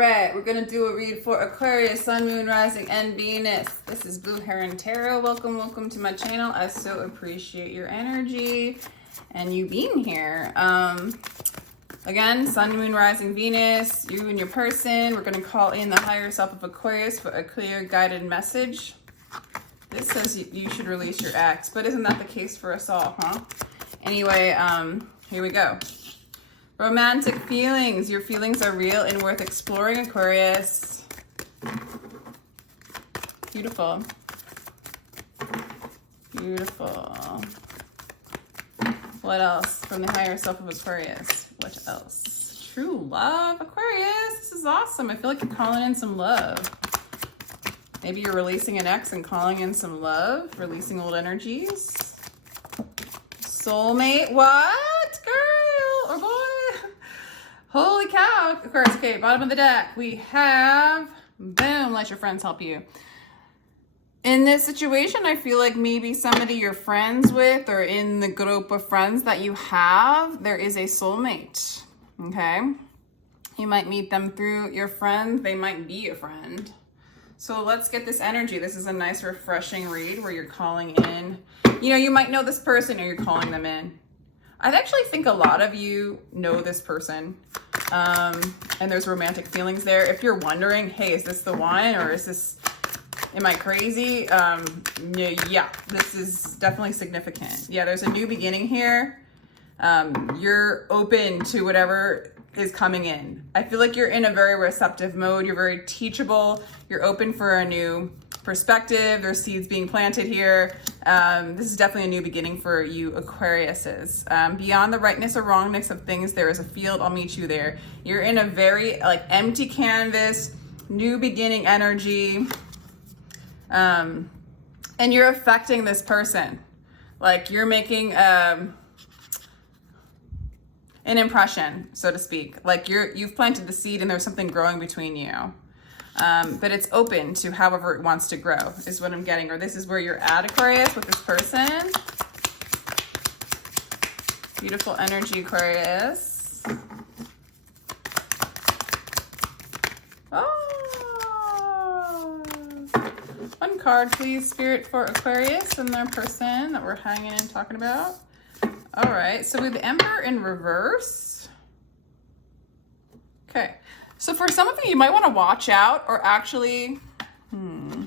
Right, we're gonna do a read for Aquarius, Sun, Moon, Rising, and Venus. This is Blue Heron Tarot. Welcome to my channel. I so appreciate your energy and you being here. Again, Sun, Moon, Rising, Venus, you and your person. We're gonna call in the higher self of Aquarius for a clear, guided message. This says you should release your ex, but isn't that the case for us all, huh? Anyway, here we go. Romantic feelings. Your feelings are real and worth exploring, Aquarius. Beautiful. Beautiful. What else from the higher self of Aquarius? What else? True love, Aquarius. This is awesome. I feel like you're calling in some love. Maybe you're releasing an ex and calling in some love, releasing old energies. Soulmate. What, girl or boy? Holy cow. Aquarius, okay, bottom of the deck. We have, boom, let your friends help you. In this situation, I feel like maybe somebody you're friends with or in the group of friends that you have, there is a soulmate, okay? You might meet them through your friend. They might be a friend. So let's get this energy. This is a nice, refreshing read where you're calling in. You know, you might know this person or you're calling them in. I actually think a lot of you know this person, and there's romantic feelings there. If you're wondering, hey, is this the one or is this, am I crazy? Yeah, this is definitely significant. Yeah, there's a new beginning here. You're open to whatever is coming in. I feel like you're in a very receptive mode. You're very teachable. You're open for a new perspective. There's seeds being planted here. This is definitely a new beginning for you Aquariuses. Beyond the rightness or wrongness of things, there is a field. I'll meet you there. You're in a very like empty canvas, new beginning energy. And you're affecting this person. Like you're making an impression, so to speak. Like you've planted the seed and there's something growing between you. But it's open to however it wants to grow is what I'm getting. Or this is where you're at, Aquarius, with this person. Beautiful energy, Aquarius. Oh, one card, please, Spirit, for Aquarius and their person that we're hanging and talking about. All right, so we have the Emperor in reverse. Okay. So for some of you might want to watch out or actually, the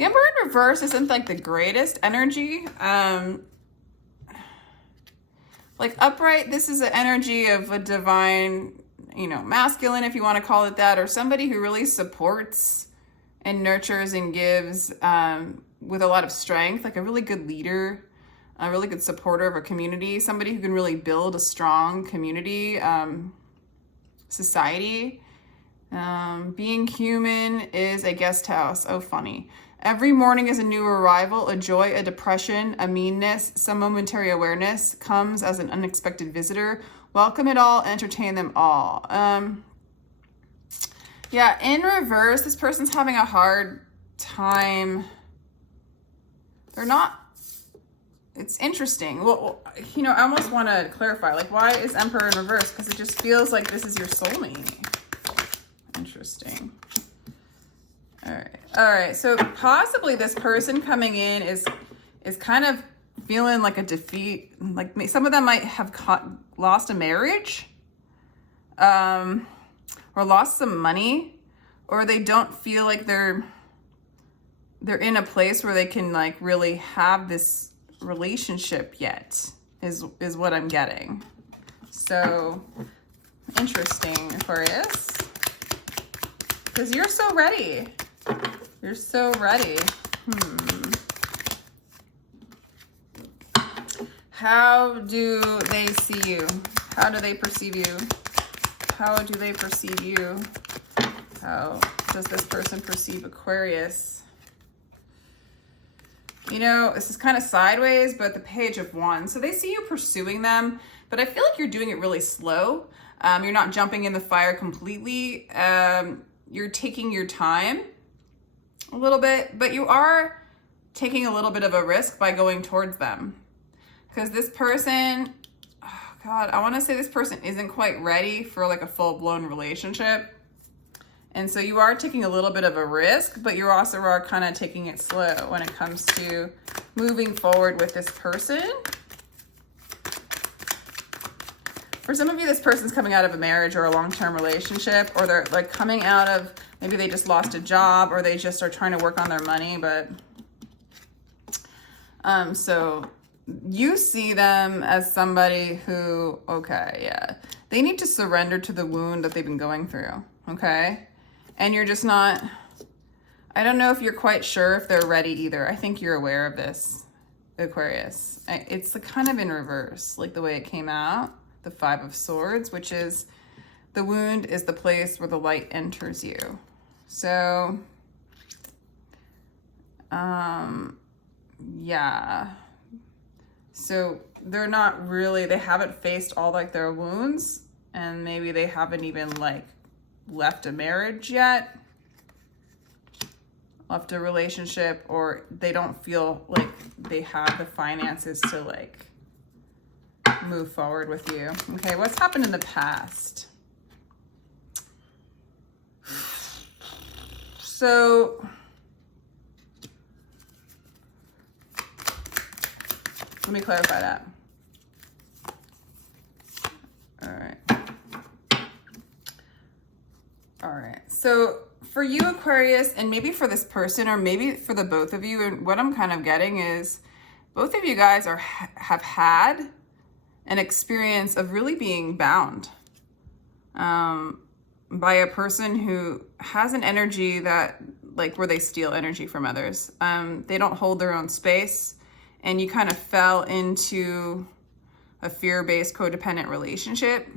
Emperor in reverse isn't like the greatest energy. Like upright, this is an energy of a divine, you know, masculine, if you want to call it that, or somebody who really supports and nurtures and gives with a lot of strength, like a really good leader, a really good supporter of a community, somebody who can really build a strong community, society. Being human is a guest house. Oh, funny. Every morning is a new arrival, a joy, a depression, a meanness, some momentary awareness comes as an unexpected visitor. Welcome it all, entertain them all. Yeah, in reverse, this person's having a hard time. They're not, it's interesting. Well, you know, I almost want to clarify, like, why is Emperor in reverse? Because it just feels like this is your soulmate. Interesting. All right. So possibly this person coming in is kind of feeling like a defeat. Like some of them might have lost a marriage, or lost some money, or they don't feel like they're in a place where they can like really have this relationship yet is what I'm getting. So interesting, Aquarius, because you're so ready. You're so ready. How do they see you? How do they perceive you? How do they perceive you? How does this person perceive Aquarius? You know, this is kind of sideways, but the Page of Wands. So they see you pursuing them, but I feel like you're doing it really slow. You're not jumping in the fire completely. You're taking your time a little bit, but you are taking a little bit of a risk by going towards them. Because this person, oh God, I want to say this person isn't quite ready for like a full-blown relationship. And so you are taking a little bit of a risk, but you also are kind of taking it slow when it comes to moving forward with this person. For some of you, this person's coming out of a marriage or a long-term relationship, or they're like coming out of, maybe they just lost a job, or they just are trying to work on their money. But so you see them as somebody who, okay, yeah, they need to surrender to the wound that they've been going through, okay? And you're just not, I don't know if you're quite sure if they're ready either. I think you're aware of this, Aquarius. It's kind of in reverse, like the way it came out, the 5 of Swords, which is the wound is the place where the light enters you. So, yeah. So they're not really, they haven't faced all like their wounds, and maybe they haven't even like left a marriage yet, left a relationship, or they don't feel like they have the finances to like move forward with you. Okay, what's happened in the past? So let me clarify that. All right. All right. So for you, Aquarius, and maybe for this person, or maybe for the both of you, and what I'm kind of getting is both of you guys have had an experience of really being bound by a person who has an energy that, like, where they steal energy from others. They don't hold their own space, and you kind of fell into a fear-based codependent relationship.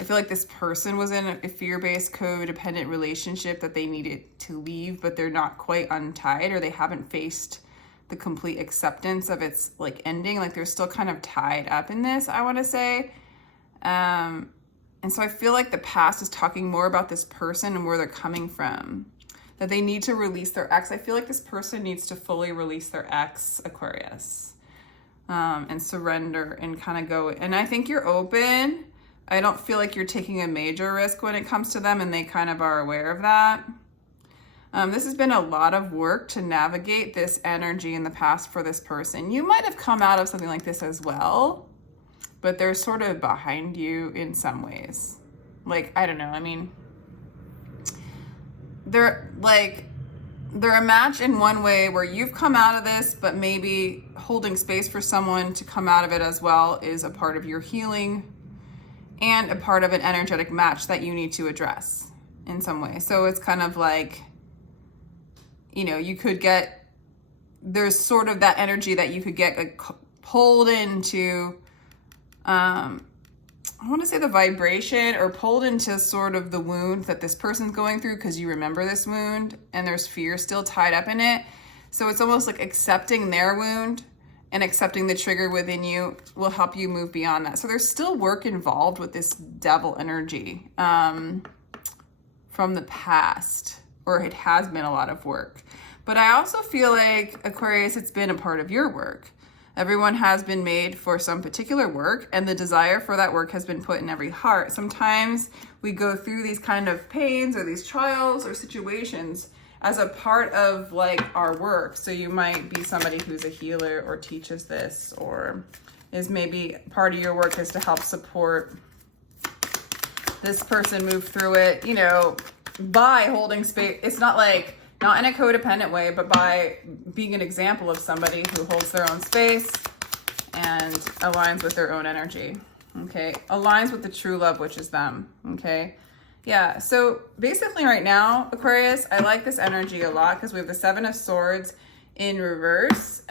I feel like this person was in a fear-based codependent relationship that they needed to leave, but they're not quite untied, or they haven't faced the complete acceptance of its like ending. Like they're still kind of tied up in this, I want to say. And so I feel like the past is talking more about this person and where they're coming from, that they need to release their ex. I feel like this person needs to fully release their ex, Aquarius, and surrender and kind of go. And I think you're open. I don't feel like you're taking a major risk when it comes to them, and they kind of are aware of that. This has been a lot of work to navigate this energy in the past for this person. You might have come out of something like this as well, but they're sort of behind you in some ways. Like, I don't know. I mean, they're a match in one way where you've come out of this, but maybe holding space for someone to come out of it as well is a part of your healing and a part of an energetic match that you need to address in some way. So it's kind of like, you know, you could get, there's sort of that energy that you could get like pulled into, I want to say the vibration, or pulled into sort of the wound that this person's going through, because you remember this wound and there's fear still tied up in it. So it's almost like accepting their wound and accepting the trigger within you will help you move beyond that. So there's still work involved with this devil energy from the past, or it has been a lot of work. But I also feel like, Aquarius, it's been a part of your work. Everyone has been made for some particular work, and the desire for that work has been put in every heart. Sometimes we go through these kind of pains or these trials or situations as a part of like our work. So you might be somebody who's a healer or teaches this, or is maybe part of your work is to help support this person move through it, you know, by holding space. It's not like, not in a codependent way, but by being an example of somebody who holds their own space and aligns with their own energy, okay? Aligns with the true love, which is them, okay? Yeah, so basically right now, Aquarius, I like this energy a lot because we have the 7 of Swords in reverse.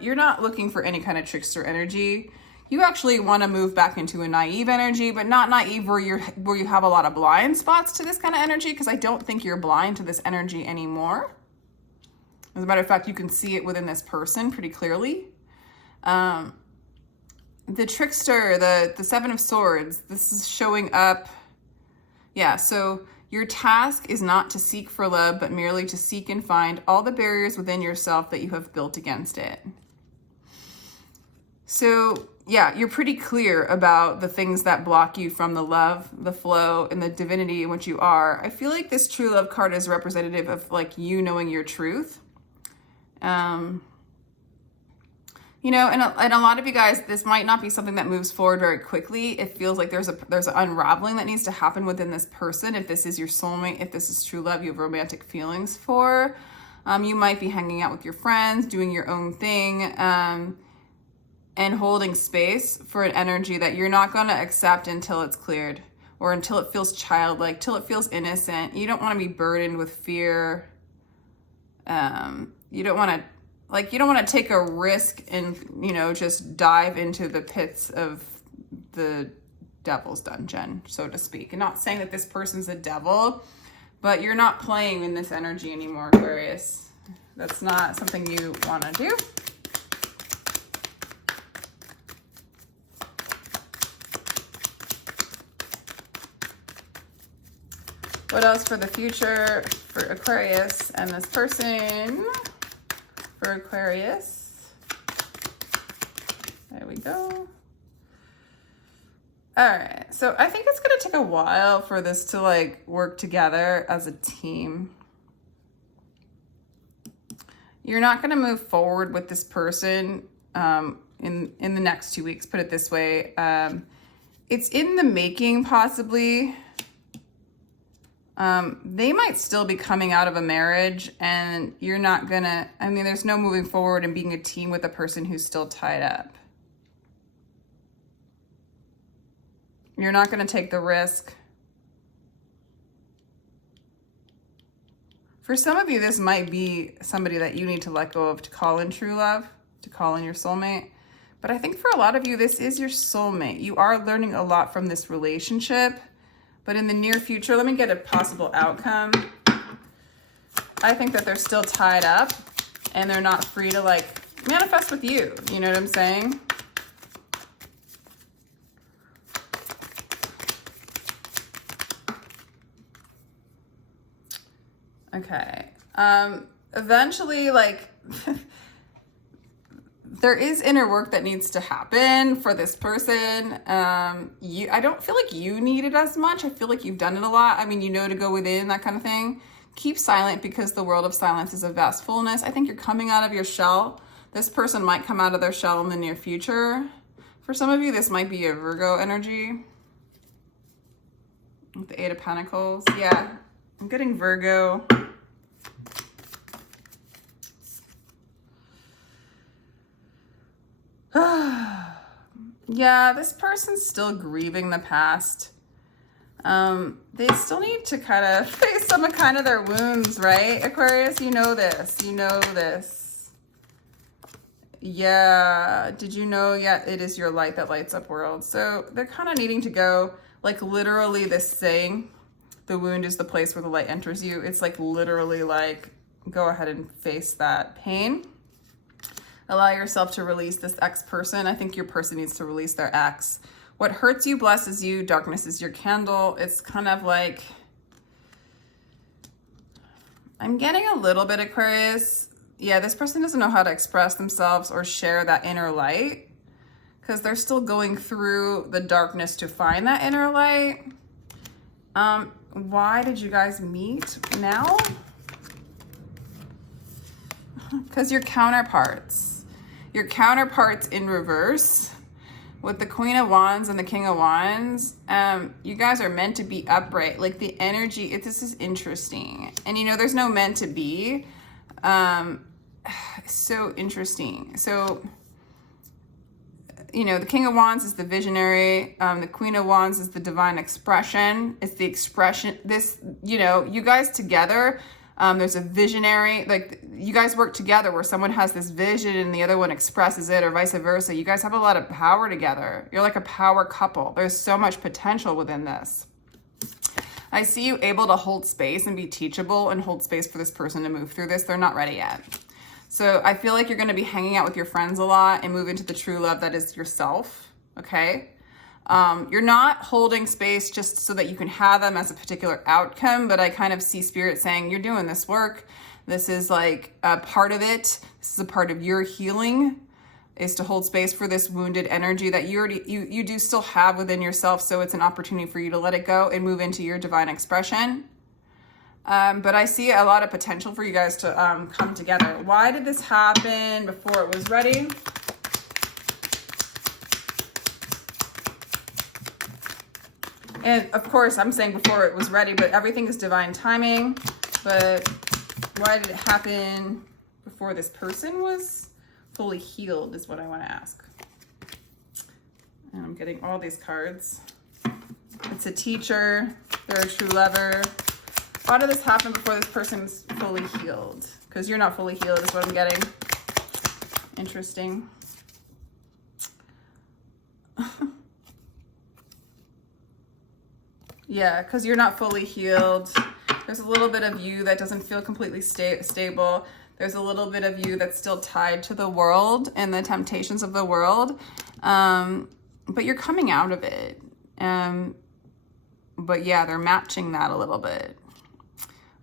You're not looking for any kind of trickster energy. You actually want to move back into a naive energy, but not naive where you have a lot of blind spots to this kind of energy, because I don't think you're blind to this energy anymore. As a matter of fact, you can see it within this person pretty clearly. The trickster, the 7 of Swords, this is showing up. Yeah, so your task is not to seek for love, but merely to seek and find all the barriers within yourself that you have built against it. So yeah, you're pretty clear about the things that block you from the love, the flow, and the divinity in which you are. I feel like this true love card is representative of like you knowing your truth. You know, and a lot of you guys, this might not be something that moves forward very quickly. It feels like there's an unraveling that needs to happen within this person. If this is your soulmate, if this is true love, you have romantic feelings for. You might be hanging out with your friends, doing your own thing, and holding space for an energy that you're not going to accept until it's cleared, or until it feels childlike, till it feels innocent. You don't want to be burdened with fear. You don't want to take a risk and, you know, just dive into the pits of the devil's dungeon, so to speak. And not saying that this person's a devil, but you're not playing in this energy anymore, Aquarius. That's not something you want to do. What else for the future for Aquarius and this person? For Aquarius. There we go. All right. So I think it's going to take a while for this to like work together as a team. You're not going to move forward with this person in the next 2 weeks, put it this way. It's in the making, possibly. They might still be coming out of a marriage, and you're not gonna, I mean, there's no moving forward and being a team with a person who's still tied up. You're not gonna take the risk. For some of you, this might be somebody that you need to let go of to call in true love, to call in your soulmate. But I think for a lot of you, this is your soulmate. You are learning a lot from this relationship. But in the near future, let me get a possible outcome. I think that they're still tied up and they're not free to like manifest with you. You know what I'm saying? Okay. Eventually, like, there is inner work that needs to happen for this person. I don't feel like you need it as much. I feel like you've done it a lot. I mean, you know to go within, that kind of thing. Keep silent because the world of silence is a vast fullness. I think you're coming out of your shell. This person might come out of their shell in the near future. For some of you, this might be a Virgo energy. With the Eight of Pentacles. Yeah, I'm getting Virgo. Yeah, this person's still grieving the past. They still need to kind of face some of kind of their wounds, right? Aquarius, you know this. You know this. Yeah. Did you know? Yeah, it is your light that lights up worlds. So they're kind of needing to go, like literally this saying, the wound is the place where the light enters you. It's like literally like, go ahead and face that pain. Allow yourself to release this ex person. I think your person needs to release their ex. What hurts you blesses you. Darkness is your candle. It's kind of like, I'm getting a little bit Aquarius. Yeah, this person doesn't know how to express themselves or share that inner light because they're still going through the darkness to find that inner light. Why did you guys meet now? Because you're counterparts. Your counterparts in reverse with the Queen of Wands and the King of Wands. You guys are meant to be upright. Like the energy, this is interesting. And you know, there's no meant to be. So interesting. So, you know, the King of Wands is the visionary. The Queen of Wands is the divine expression. It's the expression. This, you know, you guys together, there's a visionary, like you guys work together where someone has this vision and the other one expresses it or vice versa. You guys have a lot of power together. You're like a power couple. There's so much potential within this. I see you able to hold space and be teachable and hold space for this person to move through this. They're not ready yet. So I feel like you're going to be hanging out with your friends a lot and move into the true love that is yourself. Okay. You're not holding space just so that you can have them as a particular outcome, but I kind of see spirit saying you're doing this work. This is like a part of it. This is a part of your healing. is to hold space for this wounded energy that you do still have within yourself. So it's an opportunity for you to let it go and move into your divine expression. But I see a lot of potential for you guys to come together. Why did this happen before it was ready? And of course, I'm saying before it was ready, but everything is divine timing. But why did it happen before this person was fully healed is what I want to ask. And I'm getting all these cards. It's a teacher. They're a true lover. Why did this happen before this person's fully healed? Because you're not fully healed is what I'm getting. Interesting. Yeah, because you're not fully healed. There's a little bit of you that doesn't feel completely stable. There's a little bit of you that's still tied to the world and the temptations of the world. But you're coming out of it. But yeah, they're matching that a little bit.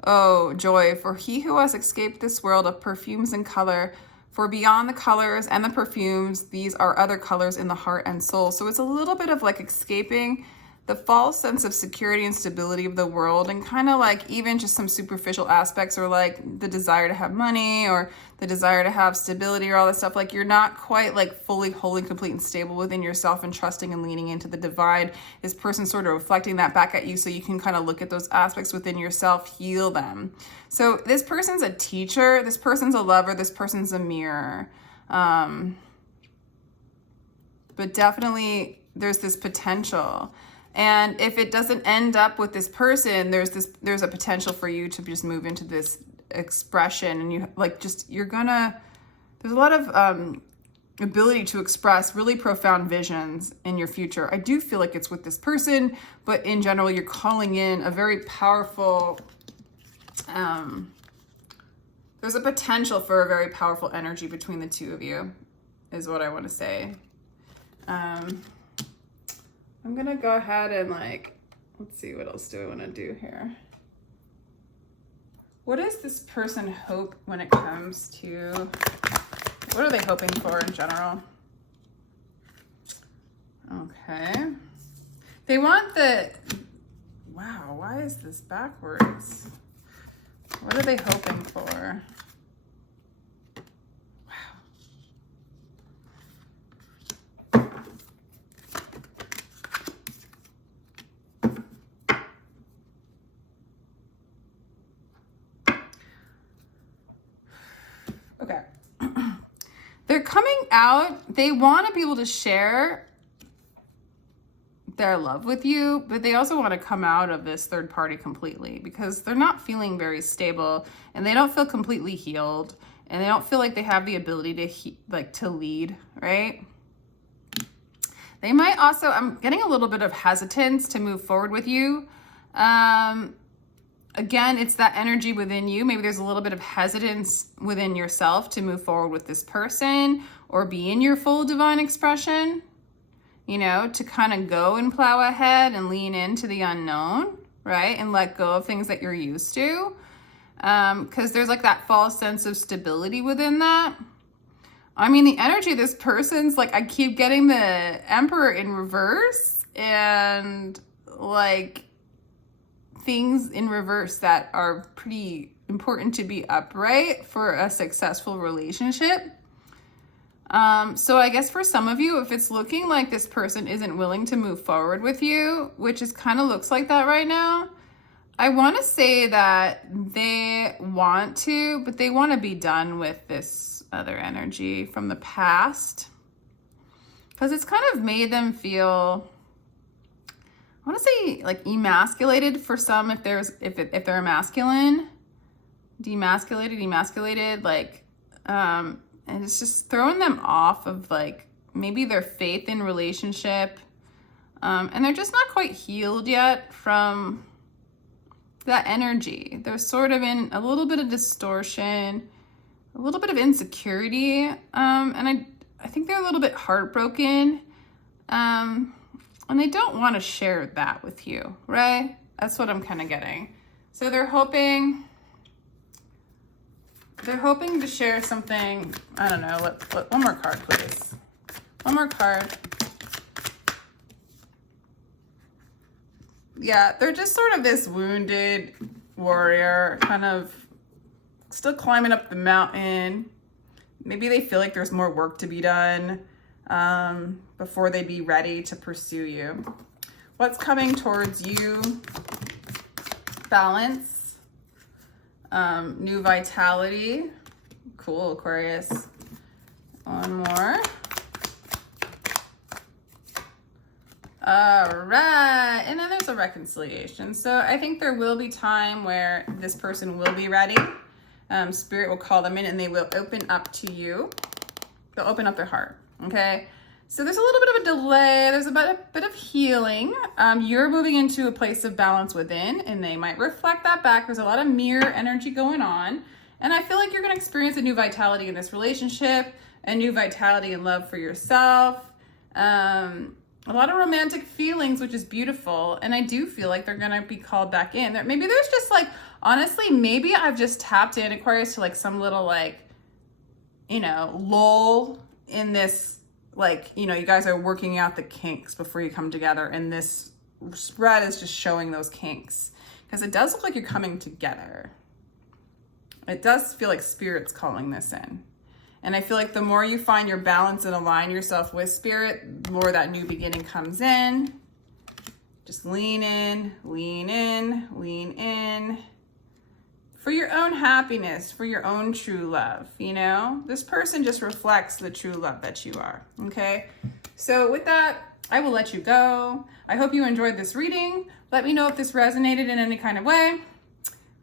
Oh, joy, for he who has escaped this world of perfumes and color, for beyond the colors and the perfumes, these are other colors in the heart and soul. So it's a little bit of like escaping the false sense of security and stability of the world, and kind of like even just some superficial aspects, or like the desire to have money or the desire to have stability or all this stuff. Like you're not quite like fully, wholly, complete and stable within yourself and trusting and leaning into the divine. This person sort of reflecting that back at you so you can kind of look at those aspects within yourself, heal them. So this person's a teacher, this person's a lover, this person's a mirror. But definitely there's this potential. And if it doesn't end up with this person, there's a potential for you to just move into this expression, and you like just there's a lot of ability to express really profound visions in your future. I do feel like it's with this person, but in general, you're calling in a very powerful. There's a potential for a very powerful energy between the two of you, is what I want to say. I'm gonna go ahead and let's see, what else do I want to do here? What does this person hope when it comes to, what are they hoping for in general? Okay. They want wow, why is this backwards? What are they hoping for? Okay. They're coming out. They want to be able to share their love with you, but they also want to come out of this third party completely because they're not feeling very stable and they don't feel completely healed and they don't feel like they have the ability to lead, right? They might also, I'm getting a little bit of hesitance to move forward with you. Again, it's that energy within you. Maybe there's a little bit of hesitance within yourself to move forward with this person or be in your full divine expression, to kind of go and plow ahead and lean into the unknown, right? And let go of things that you're used to. Because there's like that false sense of stability within that. I mean, the energy of this person's like, I keep getting the Emperor in reverse and like things in reverse that are pretty important to be upright for a successful relationship. So I guess for some of you, if it's looking like this person isn't willing to move forward with you, which is kind of looks like that right now, I want to say that they want to, but they want to be done with this other energy from the past because it's kind of made them feel, I want to say like emasculated for some, if they're masculine, emasculated, like, and it's just throwing them off of like maybe their faith in relationship. And they're just not quite healed yet from that energy. They're sort of in a little bit of distortion, a little bit of insecurity. And I think they're a little bit heartbroken. And they don't want to share that with you, right? That's what I'm kind of getting. So they're hoping They're hoping to share something. I don't know. One more card, please. One more card. Yeah, they're just sort of this wounded warrior, kind of still climbing up the mountain. Maybe they feel like there's more work to be done before they be ready to pursue you. What's coming towards you? Balance. New vitality. Cool, Aquarius. One more. All right, and then there's a reconciliation. So I think there will be time where this person will be ready. Spirit will call them in and they will open up to you. They'll open up their heart, okay? So there's a little bit of a delay. There's a bit of healing. You're moving into a place of balance within, and they might reflect that back. There's a lot of mirror energy going on. And I feel like you're going to experience a new vitality in this relationship, a new vitality and love for yourself. A lot of romantic feelings, which is beautiful. And I do feel like they're going to be called back in. Maybe there's just like, honestly, maybe I've just tapped in, Aquarius, to like some little like, you know, lull in this, like, you know, you guys are working out the kinks before you come together. And this spread is just showing those kinks. Because it does look like you're coming together. It does feel like Spirit's calling this in. And I feel like the more you find your balance and align yourself with Spirit, the more that new beginning comes in. Just lean in, lean in, lean in. For your own happiness, for your own true love, you know? This person just reflects the true love that you are, okay? So with that, I will let you go. I hope you enjoyed this reading. Let me know if this resonated in any kind of way.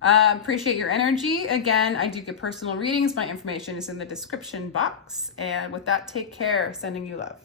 Appreciate your energy. Again, I do get personal readings. My information is in the description box. And with that, take care. Sending you love.